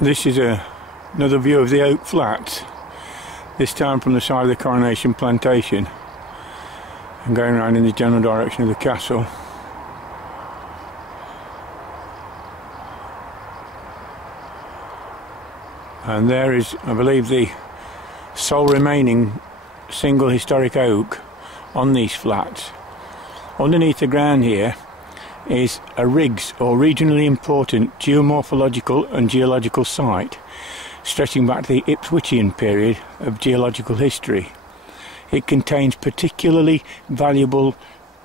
This is another view of the Oak Flats, this time from the side of the Coronation Plantation and going around in the general direction of the castle. And there is, I believe, the sole remaining single historic oak on these flats. Underneath the ground here is a RIGS, or Regionally Important Geomorphological and Geological Site, stretching back to the Ipswichian period of geological history. It contains particularly valuable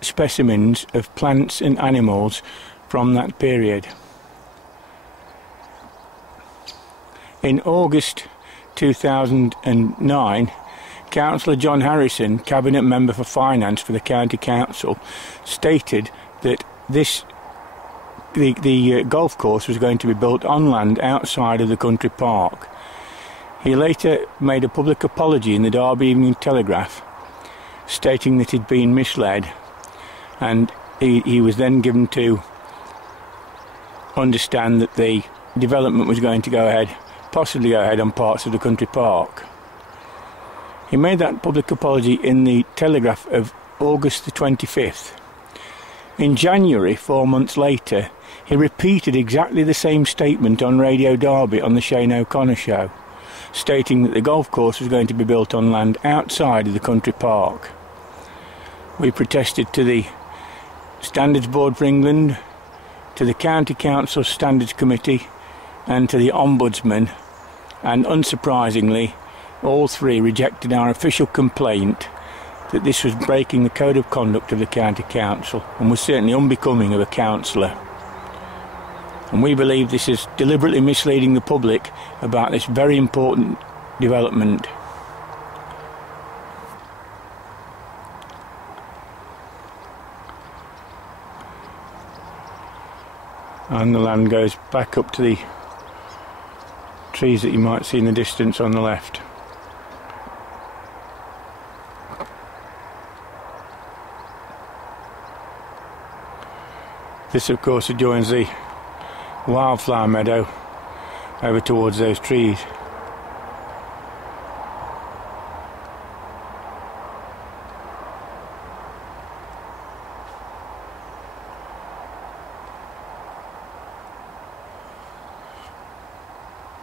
specimens of plants and animals from that period. In August 2009, Councillor John Harrison, Cabinet Member for Finance for the County Council, stated that the golf course was going to be built on land outside of the country park. He later made a public apology in the Derby Evening Telegraph, stating that he'd been misled, and he was then given to understand that the development was going to go ahead, possibly go ahead on parts of the country park. He made that public apology in the Telegraph of August the 25th. In January, 4 months later, he repeated exactly the same statement on Radio Derby on the Shane O'Connor show, stating that the golf course was going to be built on land outside of the country park. We protested to the Standards Board for England, to the County Council Standards Committee and to the Ombudsman, and unsurprisingly all three rejected our official complaint that this was breaking the code of conduct of the County Council and was certainly unbecoming of a councillor. And we believe this is deliberately misleading the public about this very important development. And the land goes back up to the trees that you might see in the distance on the left. This of course adjoins the wildflower meadow over towards those trees.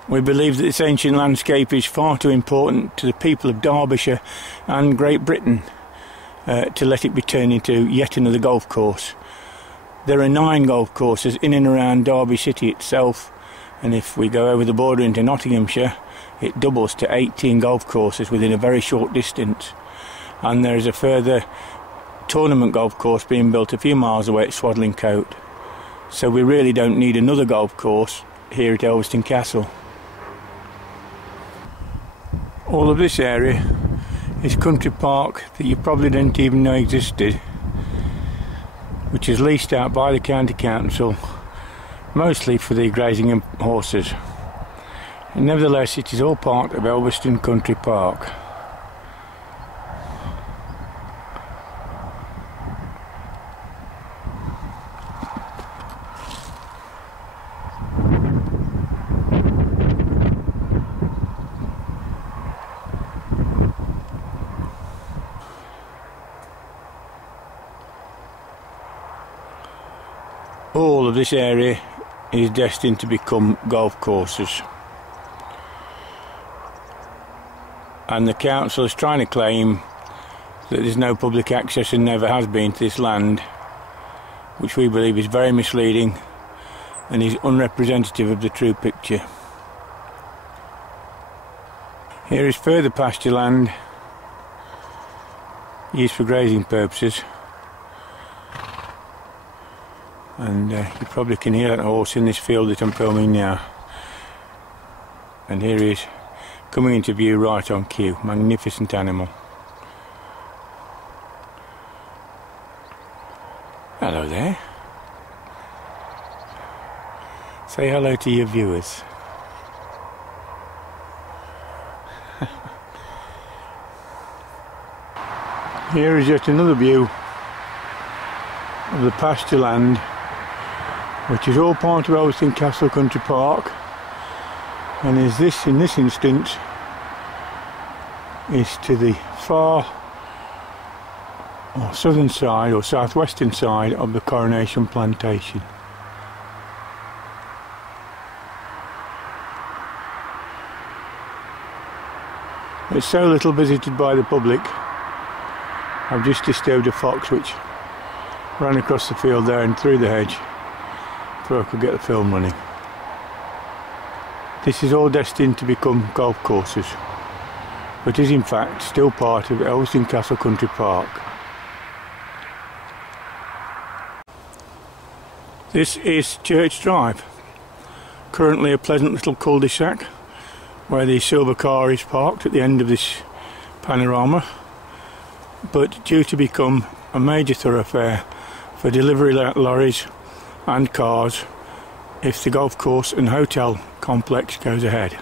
We believe that this ancient landscape is far too important to the people of Derbyshire and Great Britain to let it be turned into yet another golf course. There are 9 golf courses in and around Derby City itself, and if we go over the border into Nottinghamshire, it doubles to 18 golf courses within a very short distance. And there is a further tournament golf course being built a few miles away at Swadlincote. So we really don't need another golf course here at Elvaston Castle. All of this area is country park that you probably didn't even know existed, which is leased out by the County Council, mostly for the grazing of horses. And nevertheless, it is all part of Elvaston Country Park. All of this area is destined to become golf courses, and the council is trying to claim that there's no public access and never has been to this land, which we believe is very misleading and is unrepresentative of the true picture. Here is further pasture land used for grazing purposes. And you probably can hear that horse in this field that I'm filming now. And here he is, coming into view right on cue. Magnificent animal. Hello there. Say hello to your viewers. Here is yet another view of the pasture land, which is all part of Elvaston Castle Country Park, And is this, in this instance, is to the far or southern side or southwestern side of the Coronation Plantation. It's so little visited by the public. I've just disturbed a fox which ran across the field there and through the hedge before I could get the film running. This is all destined to become golf courses, but is in fact still part of Elvaston Castle Country Park. This is Church Drive, currently a pleasant little cul-de-sac where the silver car is parked at the end of this panorama, but due to become a major thoroughfare for delivery lorries and cars if the golf course and hotel complex goes ahead.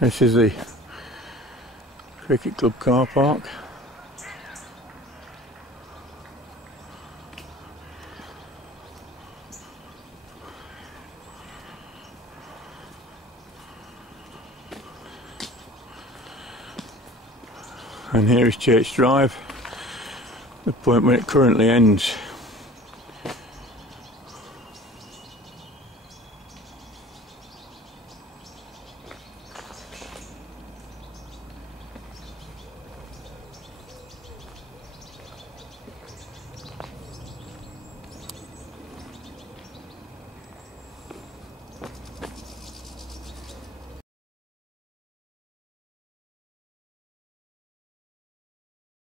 This is the cricket club car park. And here is Church Drive, the point where it currently ends.